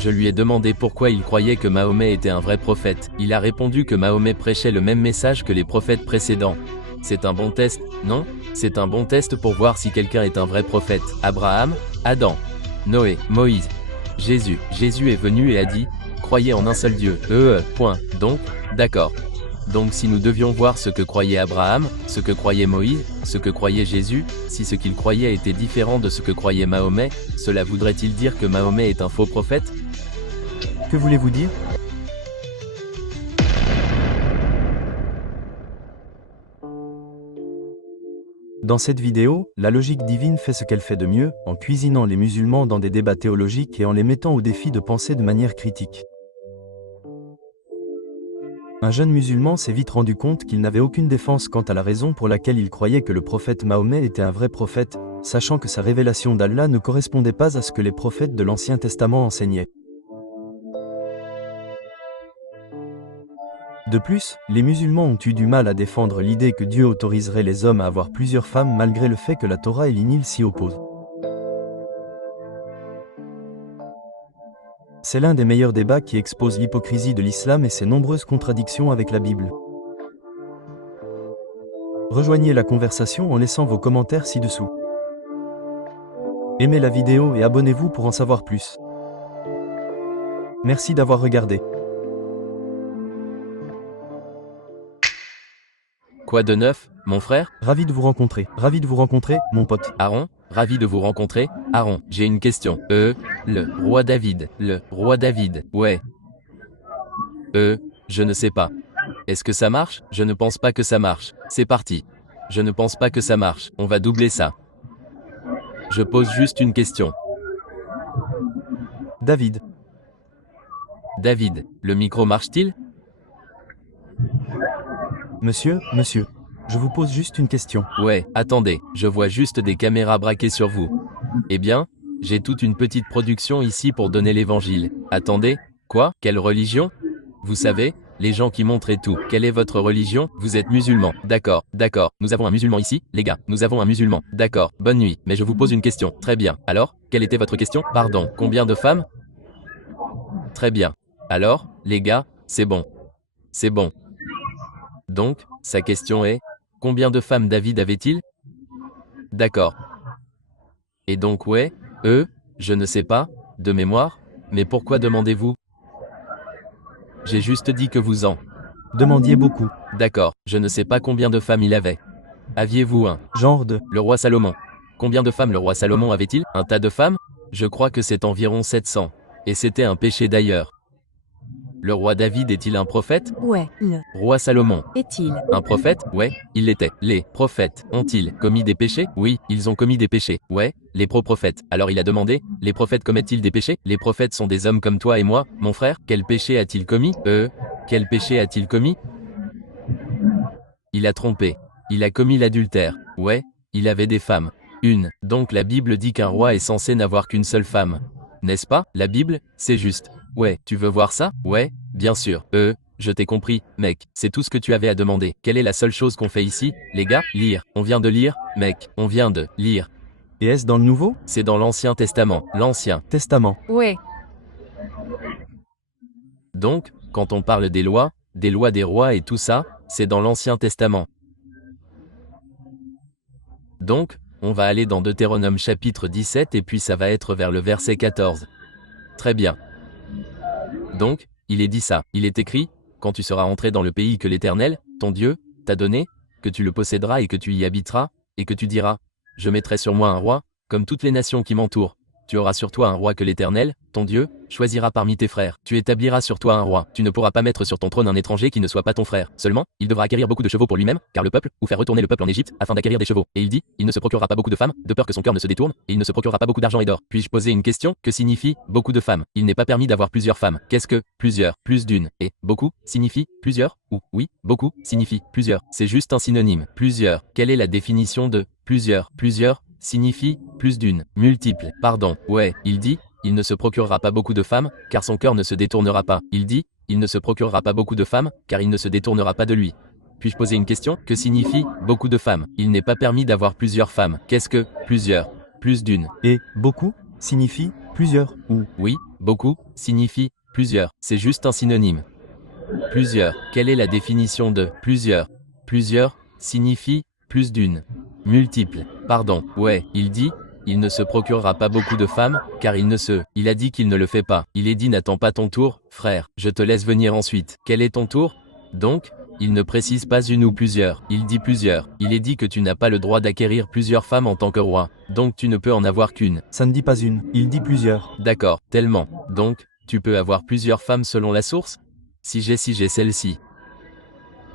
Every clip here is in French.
Je lui ai demandé pourquoi il croyait que Mahomet était un vrai prophète. Il a répondu que Mahomet prêchait le même message que les prophètes précédents. C'est un bon test, non? C'est un bon test pour voir si quelqu'un est un vrai prophète. Abraham, Adam, Noé, Moïse, Jésus. Jésus est venu et a dit, croyez en un seul Dieu. Point. Donc, d'accord. Donc si nous devions voir ce que croyait Abraham, ce que croyait Moïse, ce que croyait Jésus, si ce qu'il croyait était différent de ce que croyait Mahomet, cela voudrait-il dire que Mahomet est un faux prophète? Que voulez-vous dire? Dans cette vidéo, la logique divine fait ce qu'elle fait de mieux, en cuisinant les musulmans dans des débats théologiques et en les mettant au défi de penser de manière critique. Un jeune musulman s'est vite rendu compte qu'il n'avait aucune défense quant à la raison pour laquelle il croyait que le prophète Mahomet était un vrai prophète, sachant que sa révélation d'Allah ne correspondait pas à ce que les prophètes de l'Ancien Testament enseignaient. De plus, les musulmans ont eu du mal à défendre l'idée que Dieu autoriserait les hommes à avoir plusieurs femmes malgré le fait que la Torah et l'Injil s'y opposent. C'est l'un des meilleurs débats qui expose l'hypocrisie de l'islam et ses nombreuses contradictions avec la Bible. Rejoignez la conversation en laissant vos commentaires ci-dessous. Aimez la vidéo et abonnez-vous pour en savoir plus. Merci d'avoir regardé. Quoi de neuf, mon frère? Ravi de vous rencontrer, mon pote. Aaron, ravi de vous rencontrer. Aaron, j'ai une question. Le roi David, ouais. Je ne sais pas. Est-ce que ça marche? Je ne pense pas que ça marche. C'est parti. Je ne pense pas que ça marche. On va doubler ça. Je pose juste une question. David, le micro marche-t-il? Monsieur, je vous pose juste une question. Ouais, attendez, je vois juste des caméras braquées sur vous. Eh bien, j'ai toute une petite production ici pour donner l'évangile. Attendez, quoi? Quelle religion? Vous savez, les gens qui montrent et tout. Quelle est votre religion? Vous êtes musulman. D'accord. Nous avons un musulman ici, les gars. Nous avons un musulman. D'accord. Bonne nuit. Mais je vous pose une question. Très bien. Alors, quelle était votre question? Pardon. Combien de femmes? Très bien. Alors, les gars, c'est bon. C'est bon. Donc, sa question est, combien de femmes David avait-il? D'accord. Et donc ouais, je ne sais pas, de mémoire, mais pourquoi demandez-vous? J'ai juste dit que vous en demandiez beaucoup. D'accord, je ne sais pas combien de femmes il avait. Aviez-vous un genre de... Le roi Salomon. Combien de femmes le roi Salomon avait-il? Un tas de femmes? Je crois que c'est environ 700. Et c'était un péché d'ailleurs. Le roi David est-il un prophète? Ouais, le Roi Salomon. est-il Un prophète? Ouais, il l'était. Les prophètes ont-ils commis des péchés? Oui, ils ont commis des péchés. Ouais, les prophètes. Alors il a demandé, les prophètes commettent-ils des péchés? Les prophètes sont des hommes comme toi et moi, mon frère. Quel péché a-t-il commis? Quel péché a-t-il commis? Il a trompé. Il a commis l'adultère. Ouais, il avait des femmes. Une. Donc la Bible dit qu'un roi est censé n'avoir qu'une seule femme. N'est-ce pas? La Bible, c'est juste. Ouais, tu veux voir ça? Ouais, bien sûr. Je t'ai compris, mec, c'est tout ce que tu avais à demander. Quelle est la seule chose qu'on fait ici, les gars? Lire. On vient de lire, mec, on vient de lire. Et est-ce dans le Nouveau? C'est dans l'Ancien Testament. L'Ancien Testament. Ouais. Donc, quand on parle des lois des rois et tout ça, c'est dans l'Ancien Testament. Donc, on va aller dans Deutéronome chapitre 17 et puis ça va être vers le verset 14. Très bien. Donc, il est dit ça. Il est écrit, quand tu seras entré dans le pays que l'Éternel, ton Dieu, t'a donné, que tu le posséderas et que tu y habiteras, et que tu diras, je mettrai sur moi un roi, comme toutes les nations qui m'entourent. Tu auras sur toi un roi que l'Éternel, ton Dieu, choisira parmi tes frères. Tu établiras sur toi un roi. Tu ne pourras pas mettre sur ton trône un étranger qui ne soit pas ton frère. Seulement, il devra acquérir beaucoup de chevaux pour lui-même, car le peuple, ou faire retourner le peuple en Égypte, afin d'acquérir des chevaux. Et il dit, il ne se procurera pas beaucoup de femmes, de peur que son cœur ne se détourne, et il ne se procurera pas beaucoup d'argent et d'or. Puis-je poser une question? Que signifie beaucoup de femmes? Il n'est pas permis d'avoir plusieurs femmes. Qu'est-ce que plusieurs, plus d'une, et beaucoup signifie plusieurs, ou oui, beaucoup signifie plusieurs. C'est juste un synonyme. Plusieurs. Quelle est la définition de plusieurs? Plusieurs signifie plus d'une, multiple, pardon, ouais, il dit, il ne se procurera pas beaucoup de femmes, car son cœur ne se détournera pas. Il dit, il ne se procurera pas beaucoup de femmes, car il ne se détournera pas de lui. Puis-je poser une question? Que signifie beaucoup de femmes? Il n'est pas permis d'avoir plusieurs femmes. Qu'est-ce que plusieurs? Plus d'une. Et beaucoup signifie Plusieurs, ou Oui, beaucoup, signifie plusieurs. C'est juste un synonyme. Plusieurs. Quelle est la définition de plusieurs? Plusieurs signifie plus d'une. Multiple. Pardon. Ouais, il dit, il ne se procurera pas beaucoup de femmes, car il a dit qu'il ne le fait pas. Il est dit n'attends pas ton tour, frère, je te laisse venir ensuite. Quel est ton tour? Donc, il ne précise pas une ou plusieurs, il dit plusieurs. Il est dit que tu n'as pas le droit d'acquérir plusieurs femmes en tant que roi, donc tu ne peux en avoir qu'une. ça ne dit pas une, il dit plusieurs. D'accord, tellement. Donc, tu peux avoir plusieurs femmes selon la source? Si j'ai celle-ci.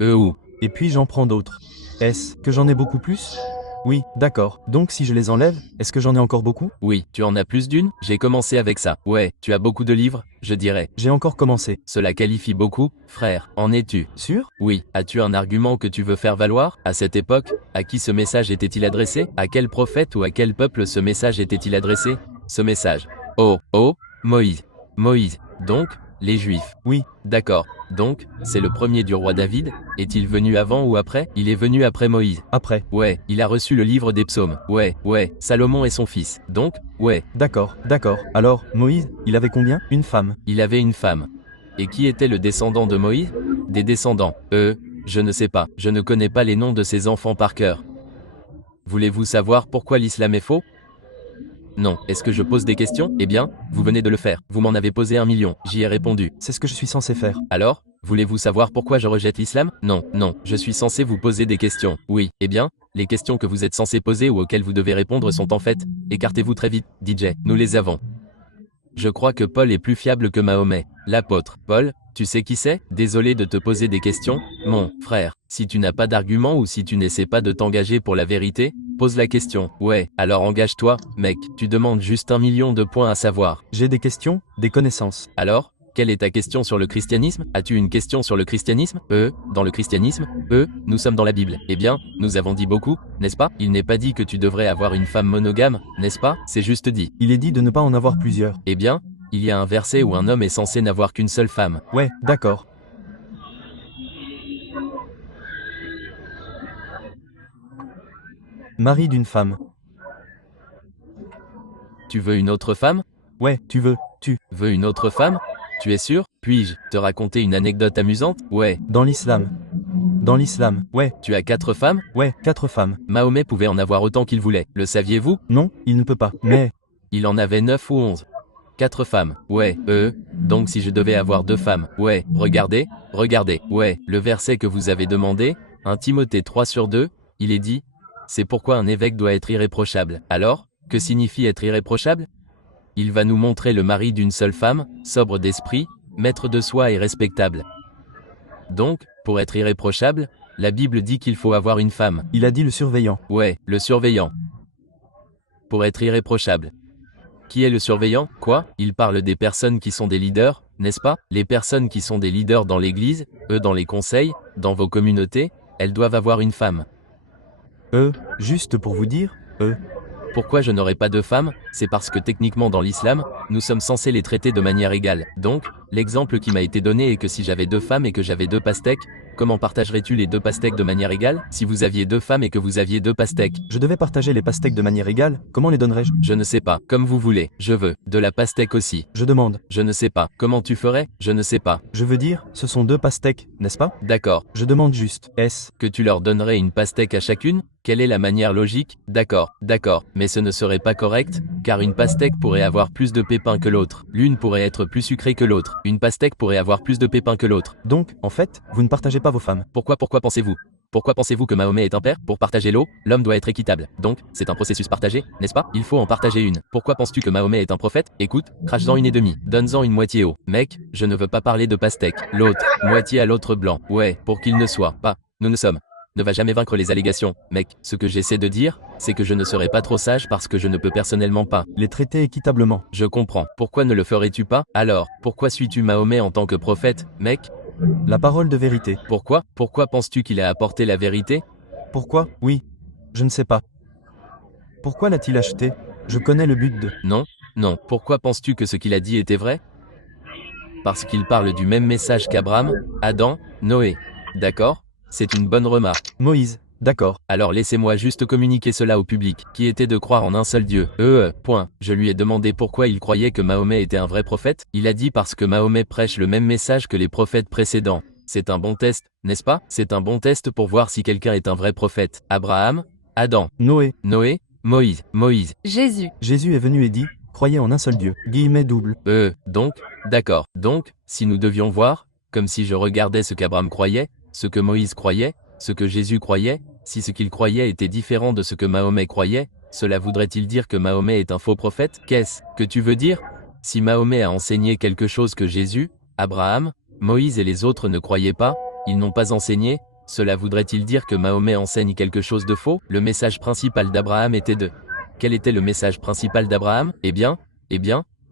Ou. Et puis j'en prends d'autres. Est-ce que j'en ai beaucoup plus? Oui, d'accord. Donc si je les enlève, est-ce que j'en ai encore beaucoup? Oui, tu en as plus d'une? J'ai commencé avec ça. Ouais, tu as beaucoup de livres, je dirais. J'ai encore commencé. Cela qualifie beaucoup, frère. En es-tu? Sûr? Oui. As-tu un argument que tu veux faire valoir? À cette époque, à qui ce message était-il adressé? À quel prophète ou à quel peuple ce message était-il adressé? Ce message. Oh, Moïse. Moïse. Donc, les Juifs. Oui. D'accord. Donc, c'est le premier du roi David? Est-il venu avant ou après? Il est venu après Moïse. Après. Ouais, il a reçu le livre des psaumes. Ouais, Salomon est son fils. Donc, ouais. D'accord. Alors, Moïse, il avait combien? Une femme. Il avait une femme. Et qui était le descendant de Moïse? Des descendants. Je ne sais pas. Je ne connais pas les noms de ses enfants par cœur. Voulez-vous savoir pourquoi l'islam est faux? Non. Est-ce que je pose des questions? Eh bien, vous venez de le faire. Vous m'en avez posé 1 million. J'y ai répondu. C'est ce que je suis censé faire. Alors, voulez-vous savoir pourquoi je rejette l'islam? Non. Je suis censé vous poser des questions. Oui. Eh bien, les questions que vous êtes censé poser ou auxquelles vous devez répondre sont en fait, écartez-vous très vite, DJ. Nous les avons. Je crois que Paul est plus fiable que Mahomet. L'apôtre. Paul, tu sais qui c'est? Désolé de te poser des questions, mon frère. Si tu n'as pas d'argument ou si tu n'essaies pas de t'engager pour la vérité, pose la question. Ouais, alors engage-toi, mec. Tu demandes juste 1 million de points à savoir. J'ai des questions, des connaissances. Alors, quelle est ta question sur le christianisme? As-tu une question sur le christianisme? Dans le christianisme? Nous sommes dans la Bible. Eh bien, nous avons dit beaucoup, n'est-ce pas? Il n'est pas dit que tu devrais avoir une femme monogame, n'est-ce pas? C'est juste dit. Il est dit de ne pas en avoir plusieurs. Eh bien, il y a un verset où un homme est censé n'avoir qu'une seule femme. Ouais, d'accord. Mari d'une femme. Tu veux une autre femme? Ouais, tu Veux une autre femme? Tu es sûr? Puis-je te raconter une anecdote amusante? Ouais. Dans l'islam. Ouais. Tu as 4 femmes? Ouais, 4 femmes. Mahomet pouvait en avoir autant qu'il voulait. Le saviez-vous? Non, il ne peut pas. Mais il en avait 9 ou 11. 4 femmes. Ouais, donc si je devais avoir 2 femmes. Ouais, regardez. Ouais, le verset que vous avez demandé, 1 Timothée 3/2, il est dit, c'est pourquoi un évêque doit être irréprochable. Alors, que signifie être irréprochable? Il va nous montrer le mari d'une seule femme, sobre d'esprit, maître de soi et respectable. Donc, pour être irréprochable, la Bible dit qu'il faut avoir une femme. Il a dit le surveillant. Ouais, le surveillant. Pour être irréprochable. Qui est le surveillant? Quoi? Il parle des personnes qui sont des leaders, n'est-ce pas? Les personnes qui sont des leaders dans l'église, dans les conseils, dans vos communautés, elles doivent avoir une femme. Juste pour vous dire, Pourquoi je n'aurai pas de femmes? C'est parce que techniquement dans l'islam, nous sommes censés les traiter de manière égale. Donc, l'exemple qui m'a été donné est que si j'avais 2 femmes et que j'avais 2 pastèques, comment partagerais-tu les 2 pastèques de manière égale? Si vous aviez 2 femmes et que vous aviez 2 pastèques. Je devais partager les pastèques de manière égale, comment les donnerais-je? Je ne sais pas, comme vous voulez. Je veux de la pastèque aussi. Je demande. Je ne sais pas. Comment tu ferais? Je ne sais pas. Je veux dire, ce sont 2 pastèques, n'est-ce pas? D'accord. Je demande juste, est-ce que tu leur donnerais une pastèque à chacune? Quelle est la manière logique? D'accord. Mais ce ne serait pas correct, car une pastèque pourrait avoir plus de pépins que l'autre. L'une pourrait être plus sucrée que l'autre. Une pastèque pourrait avoir plus de pépins que l'autre. Donc, en fait, vous ne partagez pas vos femmes. Pourquoi pensez-vous? Pourquoi pensez-vous que Mahomet est un père? Pour partager l'eau, l'homme doit être équitable. Donc, c'est un processus partagé, n'est-ce pas? Il faut en partager une. Pourquoi penses-tu que Mahomet est un prophète? Écoute, crache-en une et demie. Donne-en une moitié au mec, je ne veux pas parler de pastèque. L'autre, moitié à l'autre blanc. Ouais, pour qu'il ne soit pas. Nous ne sommes. Ne va jamais vaincre les allégations. Mec, ce que j'essaie de dire, c'est que je ne serai pas trop sage parce que je ne peux personnellement pas les traiter équitablement. Je comprends. Pourquoi ne le ferais-tu pas? Alors, pourquoi suis-tu Mahomet en tant que prophète, mec? La parole de vérité. Pourquoi penses-tu qu'il a apporté la vérité? Pourquoi? Oui. Je ne sais pas. Pourquoi l'a-t-il acheté? Je connais le but de... Non. Pourquoi penses-tu que ce qu'il a dit était vrai? Parce qu'il parle du même message qu'Abraham, Adam, Noé. D'accord? C'est une bonne remarque. Moïse, D'accord. Alors laissez-moi juste communiquer cela au public, qui était de croire en un seul Dieu. Point. Je lui ai demandé pourquoi il croyait que Mahomet était un vrai prophète. Il a dit parce que Mahomet prêche le même message que les prophètes précédents. C'est un bon test, n'est-ce pas? C'est un bon test pour voir si quelqu'un est un vrai prophète. Abraham, Adam, Noé. Noé, Moïse. Jésus. Jésus est venu et dit, croyez en un seul Dieu. Guillemets double. Donc, d'accord. Donc, si nous devions voir, comme si je regardais ce qu'Abraham croyait, ce que Moïse croyait, ce que Jésus croyait, si ce qu'il croyait était différent de ce que Mahomet croyait, cela voudrait-il dire que Mahomet est un faux prophète? Qu'est-ce que tu veux dire? Si Mahomet a enseigné quelque chose que Jésus, Abraham, Moïse et les autres ne croyaient pas, ils n'ont pas enseigné, cela voudrait-il dire que Mahomet enseigne quelque chose de faux? Le message principal d'Abraham était de... Quel était le message principal d'Abraham? Eh bien,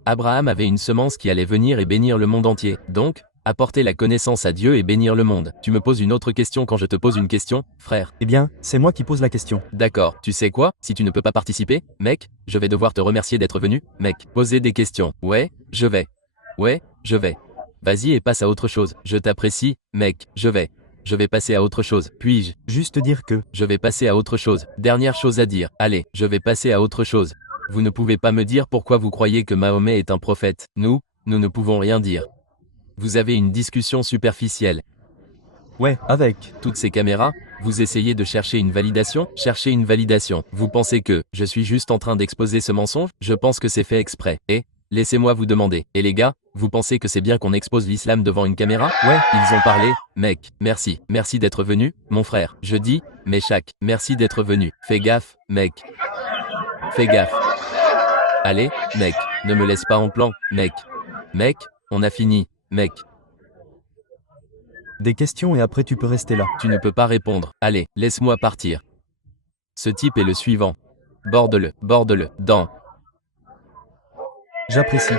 Abraham avait une semence qui allait venir et bénir le monde entier. Donc, apporter la connaissance à Dieu et bénir le monde. Tu me poses une autre question quand je te pose une question, frère. Eh bien, c'est moi qui pose la question. D'accord, tu sais quoi? Si tu ne peux pas participer, mec, je vais devoir te remercier d'être venu, mec. Poser des questions. Ouais, je vais. Vas-y et passe à autre chose. Je t'apprécie, mec, je vais passer à autre chose. Puis-je? Juste dire que, Je vais passer à autre chose. Dernière chose à dire. Allez, je vais passer à autre chose. Vous ne pouvez pas me dire pourquoi vous croyez que Mahomet est un prophète. Nous ne pouvons rien dire. Vous avez une discussion superficielle. ouais, avec. Toutes ces caméras, vous essayez de chercher une validation? Cherchez une validation. Vous pensez que je suis juste en train d'exposer ce mensonge? Je pense que c'est fait exprès. Et laissez-moi vous demander. Et les gars, vous pensez que c'est bien qu'on expose l'islam devant une caméra? Ouais, Ils ont parlé, mec, merci. Merci d'être venu, mon frère. Je dis, Méchac, merci d'être venu. Fais gaffe, mec. Fais gaffe. Allez, mec, ne me laisse pas en plan, mec. Mec, on a fini, mec. des questions et après tu peux rester là. Tu ne peux pas répondre. Allez, laisse-moi partir. Ce type est le suivant. Borde-le, dans. J'apprécie.